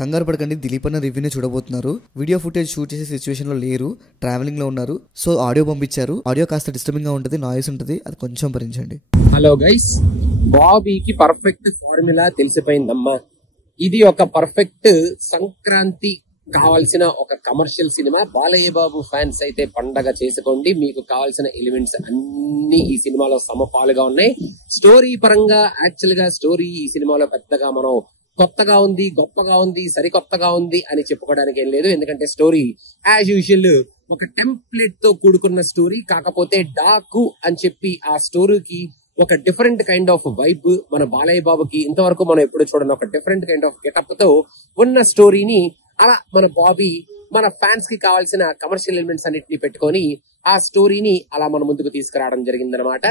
కంగారు పడకండి, దిలీప్ అన్న రివ్యూని చూడబోతున్నారు. వీడియో ఫుటేజ్ షూట్ చేసే సిచ్యువేషన్ లో లేరు, ట్రావెలింగ్ లో ఉన్నారు. సో ఆడియో పంపించారు. ఆడియో కాస్త డిస్టర్బింగ్ గా ఉంటుంది, నాయిస్ ఉంటుంది, అది కొంచెం భరించండి. హలో గైస్, బాబీకి పర్ఫెక్ట్ ఫార్ములా తెలిసిపోయిందమ్మా. ఇది ఒక పర్ఫెక్ట్ సంక్రాంతి కావాల్సిన ఒక కమర్షియల్ సినిమా. బాలయ్య బాబు ఫ్యాన్స్ అయితే పండగ చేసుకోండి. మీకు కావాల్సిన ఎలిమెంట్స్ అన్ని ఈ సినిమాలో సమపాలుగా ఉన్నాయి. స్టోరీ పరంగా యాక్చువల్ గా స్టోరీ ఈ సినిమాలో పెద్దగా మనం కొత్తగా ఉంది, గొప్పగా ఉంది, సరికొత్తగా ఉంది అని చెప్పుకోవడానికి ఏం లేదు. ఎందుకంటే స్టోరీ యాజ్ యూజువల్ ఒక టెంప్లెట్ తో కూడుకున్న స్టోరీ. కాకపోతే డాకు అని చెప్పి ఆ స్టోరీకి ఒక డిఫరెంట్ కైండ్ ఆఫ్ వైబ్ మన బాలయ్య బాబుకి ఇంతవరకు మనం ఎప్పుడు చూడని ఒక డిఫరెంట్ కైండ్ ఆఫ్ గెటప్ తో ఉన్న స్టోరీని అలా మన బాబీ మన ఫ్యాన్స్ కి కావాల్సిన కమర్షియల్ ఎలిమెంట్స్ అన్నిటిని పెట్టుకొని ఆ స్టోరీని అలా మన ముందుకు తీసుకురావడం జరిగిందనమాట.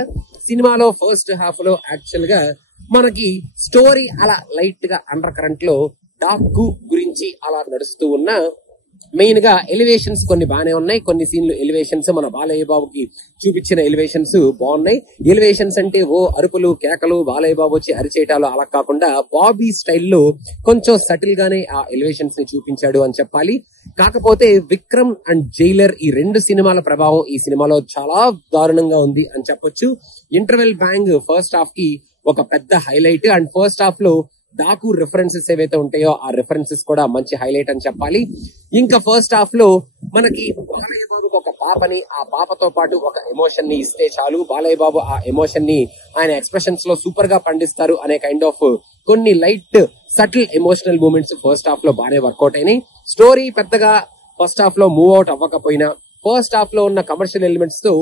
సినిమాలో ఫస్ట్ హాఫ్ లో యాక్చువల్ గా మనకి స్టోరీ అలా లైట్ గా అండర్ కరెంట్ లో డాకు గురించి అలా నడుస్తూ ఉన్న మెయిన్ గా ఎలివేషన్స్ కొన్ని బాగానే ఉన్నాయి. కొన్ని సీన్లు ఎలివేషన్స్ మన బాలయ్య బాబుకి చూపించిన ఎలివేషన్స్ బాగున్నాయి. ఎలివేషన్స్ అంటే ఓ అరుపులు కేకలు బాలయ్య బాబు వచ్చి అరిచేయటాలు అలా కాకుండా బాబీ స్టైల్లో కొంచెం సటిల్ గానే ఆ ఎలివేషన్స్ ని చూపించాడు అని చెప్పాలి. కాకపోతే విక్రమ్ అండ్ జైలర్ ఈ రెండు సినిమాల ప్రభావం ఈ సినిమాలో చాలా దారుణంగా ఉంది అని చెప్పొచ్చు. ఇంటర్వెల్ బ్యాంగ్ ఫస్ట్ హాఫ్ కి ఒక పెద్ద హైలైట్ అండ్ ఫస్ట్ హాఫ్ లో డాకు రిఫరెన్సెస్ ఏవైతే ఉంటాయో ఆ రిఫరెన్సెస్ కూడా మంచి హైలైట్ అని చెప్పాలి. ఇంకా ఫస్ట్ హాఫ్ లో మనకి బాలయ్య బాబుకి ఒక పాపని, ఆ పాపతో పాటు ఒక ఎమోషన్ ని ఇస్తే చాలు, బాలయ్య బాబు ఆ ఎమోషన్ ని ఆయన ఎక్స్ప్రెషన్స్ లో సూపర్ గా పండిస్తారు అనే కైండ్ ఆఫ్ కొన్ని light subtle emotional moments first half లో బాగానే వర్కౌట్ అయినాయి. స్టోరీ పెద్దగా ఫస్ట్ హాఫ్ లో మూవ్ అవుట్ అవ్వకపోయినా ఫస్ట్ హాఫ్ లో ఉన్న కమర్షియల్ ఎలిమెంట్స్ తో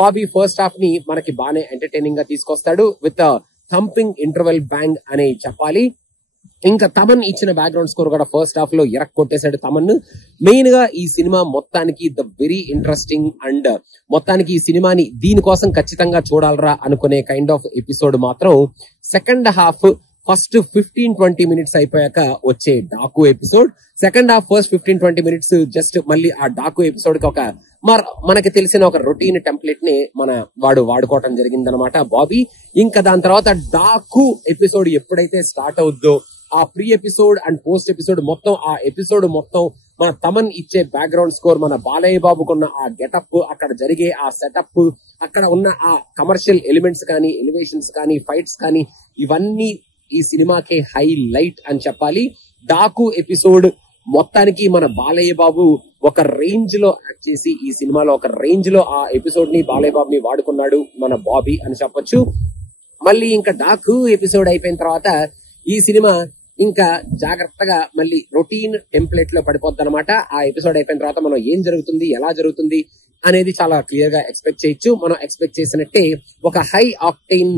బాబీ ఫస్ట్ హాఫ్ ని మనకి బాగానే ఎంటర్టైనింగ్ గా తీసుకొస్తాడు విత్ థంపింగ్ ఇంటర్వెల్ బ్యాంగ్ అని చెప్పాలి. ఇంకా తమన్ ఇచ్చిన బ్యాక్గ్రౌండ్ స్కోర్ కూడా ఫస్ట్ హాఫ్ లో ఎరక్ కొట్టేశాడు తమన్. మెయిన్ గా ఈ సినిమా మొత్తానికి ద వెరీ ఇంట్రెస్టింగ్ అండ్ మొత్తానికి ఈ సినిమాని దీనికోసం ఖచ్చితంగా చూడాలరా అనుకునే కైండ్ ఆఫ్ ఎపిసోడ్ మాత్రం సెకండ్ హాఫ్ ఫస్ట్ 15-20 మినిట్స్ అయిపోయాక వచ్చే Daaku episode. Second half first 15-20 minutes just మళ్ళీ ఆ డాకు ఎపిసోడ్ కి ఒక మనకి తెలిసిన ఒక రొటీన్ టెంప్లెట్ ని వాడుకోవటం జరిగిందనమాట బాబీ. ఇంకా దాని తర్వాత డాకు ఎపిసోడ్ ఎప్పుడైతే స్టార్ట్ అవుద్దో ఆ pre episode and post episode మొత్తం ఆ ఎపిసోడ్ మొత్తం మన తమన్ ఇచ్చే బ్యాక్గ్రౌండ్ స్కోర్, మన బాలయ్య బాబుకున్న ఆ గెటప్, అక్కడ జరిగే ఆ సెటప్, అక్కడ ఉన్న ఆ కమర్షియల్ ఎలిమెంట్స్ కానీ ఎలివేషన్స్ కానీ ఫైట్స్ కానీ ఇవన్నీ ఈ సినిమాకే హైలైట్ అని చెప్పాలి. డాకు ఎపిసోడ్ మొత్తానికి మన బాలయ్య బాబు ఒక రేంజ్ లో యాక్ట్ చేసి ఈ సినిమాలో ఒక రేంజ్ లో ఆ ఎపిసోడ్ ని బాలయ్య బాబుని వాడుకున్నాడు మన బాబీ అని చెప్పొచ్చు. మళ్ళీ ఇంకా డాకు ఎపిసోడ్ అయిపోయిన తర్వాత ఈ సినిమా ఇంకా జాగ్రత్తగా మళ్ళీ రొటీన్ టెంప్లెట్ లో పడిపోద్ది అనమాట. ఆ ఎపిసోడ్ అయిపోయిన తర్వాత మనం ఏం జరుగుతుంది, ఎలా జరుగుతుంది అనేది చాలా క్లియర్ గా ఎక్స్పెక్ట్ చేయొచ్చు. మనం ఎక్స్పెక్ట్ చేసినట్టే ఒక హై ఆక్టైన్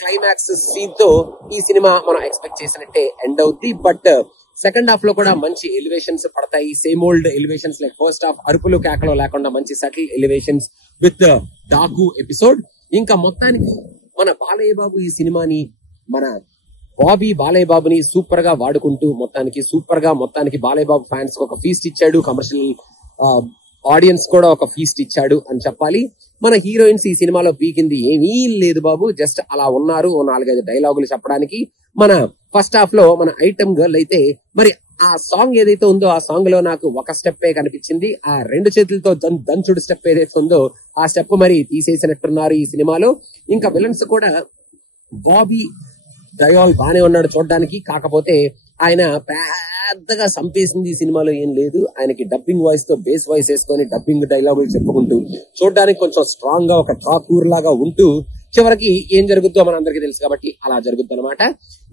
క్లైమాక్స్ సీన్ తో ఈ సినిమా మనం ఎక్స్పెక్ట్ చేసినట్టే ఎండ్ అవుద్ది. బట్ సెకండ్ హాఫ్ లో కూడా మంచి ఎలివేషన్స్ పడతాయి. Same old elevations like first half అరుపులు కేకలు లేకుండా మంచి subtle elevations with Daaku episode. ఇంకా మొత్తానికి మన బాలయ్య బాబు ఈ సినిమాని మన బాబీ బాలయ్య బాబుని సూపర్ గా వాడుకుంటూ మొత్తానికి బాలయ్య బాబు ఫ్యాన్స్ కి ఒక ఫీస్ట్ ఇచ్చాడు, కమర్షియల్ ఆడియన్స్ కూడా ఒక ఫీస్ట్ ఇచ్చాడు అని చెప్పాలి. మన హీరోయిన్స్ ఈ సినిమాలో పీకింది ఏమీ లేదు బాబు, జస్ట్ అలా ఉన్నారు, 4-5 డైలాగులు చెప్పడానికి. మన ఫస్ట్ హాఫ్ లో మన ఐటమ్ గర్ల్ అయితే మరి ఆ సాంగ్ ఏదైతే ఉందో ఆ సాంగ్ లో నాకు ఒక స్టెప్పే కనిపించింది. ఆ 2 చేతులతో దంచుడు స్టెప్ ఏదైతే ఉందో ఆ స్టెప్ మరి తీసేసినట్టున్నారు ఈ సినిమాలో. ఇంకా విలన్స్ కూడా బాబీ దయాల్ బానే ఉన్నాడు చూడడానికి. కాకపోతే ఆయన పెద్దగా సంపేసింది ఈ సినిమాలో ఏం లేదు. ఆయనకి డబ్బింగ్ వాయిస్ తో బేస్ వాయిస్ వేసుకొని డబ్బింగ్ డైలాగులు చెప్పుకుంటూ చూడడానికి కొంచెం స్ట్రాంగ్ గా ఒక ఠాకూర్ లాగా ఉంటూ చివరికి ఏం జరుగుతుందో మనందరికీ తెలుసు కాబట్టి అలా జరుగుద్ది అనమాట.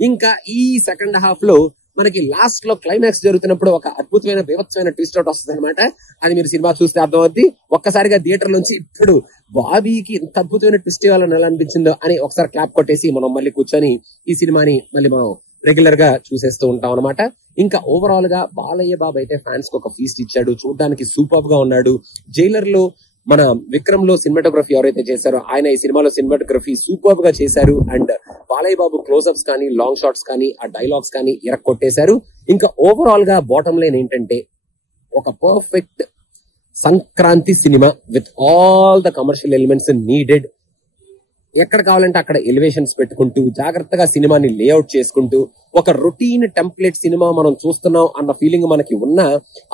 ఇంకా ఈ సెకండ్ హాఫ్ లో మనకి లాస్ట్ లో క్లైమాక్స్ జరుగుతున్నప్పుడు ఒక అద్భుతమైన బీభత్సమైన ట్విస్ట్ అవుట్ వస్తుంది అనమాట. అది మీరు సినిమా చూస్తే అర్థమవుద్ది. ఒక్కసారిగా థియేటర్ నుంచి ఇప్పుడు బాబీకి ఇంత అద్భుతమైన ట్విస్ట్ ఇవ్వాలని ఎలా అనిపించిందో అని ఒకసారి క్లాప్ కొట్టేసి మనం మళ్ళీ కూర్చొని ఈ సినిమాని మళ్ళీ మనం రెగ్యులర్ గా చూసేస్తూ ఉంటాం అనమాట. ఇంకా ఓవరాల్ గా బాలయ్య బాబు అయితే ఫ్యాన్స్ కి ఒక ఫీస్ట్ ఇచ్చాడు, చూడడానికి సూపర్ గా ఉన్నాడు. జైలర్ లో మన విక్రమ్ లో సినిమాటోగ్రఫీ ఎవరైతే చేశారో ఆయన ఈ సినిమాలో సినిమాటోగ్రఫీ సూపర్ గా చేశారు. అండ్ బాలయ్య బాబు క్లోజ్అప్స్ కానీ లాంగ్ షాట్స్ కానీ ఆ డైలాగ్స్ కానీ కొట్టేశారు. ఇంకా ఓవరాల్ గా బాటమ్ లైన్ ఏంటంటే ఒక perfect Sankranti cinema with all the commercial elements needed ఎక్కడ కావాలంటే అక్కడ ఎలివేషన్స్ పెట్టుకుంటూ జాగ్రత్తగా సినిమాని లేఅవుట్ చేసుకుంటూ ఒక రొటీన్ టెంప్లెట్ సినిమా మనం చూస్తున్నాం అన్న ఫీలింగ్ మనకి ఉన్న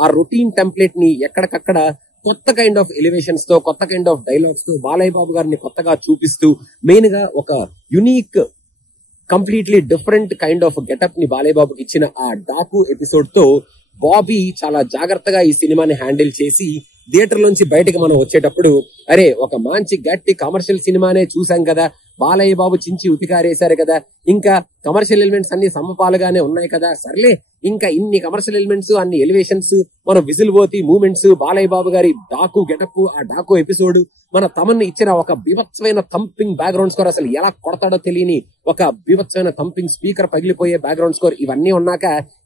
ఆ రొటీన్ టెంప్లెట్ ని ఎక్కడికక్కడ కొత్త కైండ్ ఆఫ్ ఎలివేషన్స్ తో కొత్త కైండ్ ఆఫ్ డైలాగ్స్ తో బాలయ్య బాబు గారిని కొత్తగా చూపిస్తూ మెయిన్ గా ఒక unique completely different kind of getup ని బాలయ్య బాబుకి ఇచ్చిన ఆ డాకు ఎపిసోడ్ తో బాబీ చాలా జాగ్రత్తగా ఈ సినిమాని హ్యాండిల్ చేసి థియేటర్ లోంచి బయటకు మనం వచ్చేటప్పుడు అరే ఒక మంచి గట్టి కమర్షియల్ సినిమానే చూసాం కదా, బాలయ్య బాబు చించి ఉతికారేశారు కదా, ఇంకా కమర్షియల్ ఎలిమెంట్స్ అన్ని సమపాలుగానే ఉన్నాయి కదా, సర్లే ఇంకా ఇన్ని కమర్షియల్ ఎలిమెంట్స్ అన్ని ఎలివేషన్స్ మన విజిల్ పోతి మూమెంట్స్ బాలయ్య బాబు గారి డాకు గెటప్ ఆ డాకు ఎపిసోడ్ మన తమన్ని ఇచ్చిన ఒక బీభత్సమైన థంపింగ్ బ్యాక్గ్రౌండ్ స్కోర్, అసలు ఎలా కొడతాడో తెలియని ఒక బీభత్సమైన థంపింగ్ స్పీకర్ పగిలిపోయే బ్యాక్గ్రౌండ్ స్కోర్, ఇవన్నీ ఉన్నాక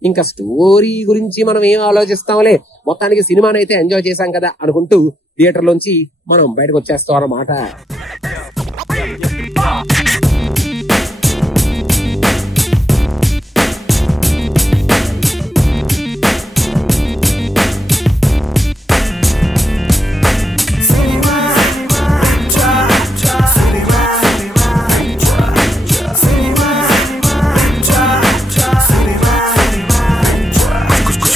ఇంకా స్టోరీ గురించి మనం ఏం ఆలోచిస్తాంలే, మొత్తానికి సినిమానైతే ఎంజాయ్ చేశాం కదా అనుకుంటూ థియేటర్ లోంచి మనం బయటకు వచ్చేస్తాం అన్నమాట.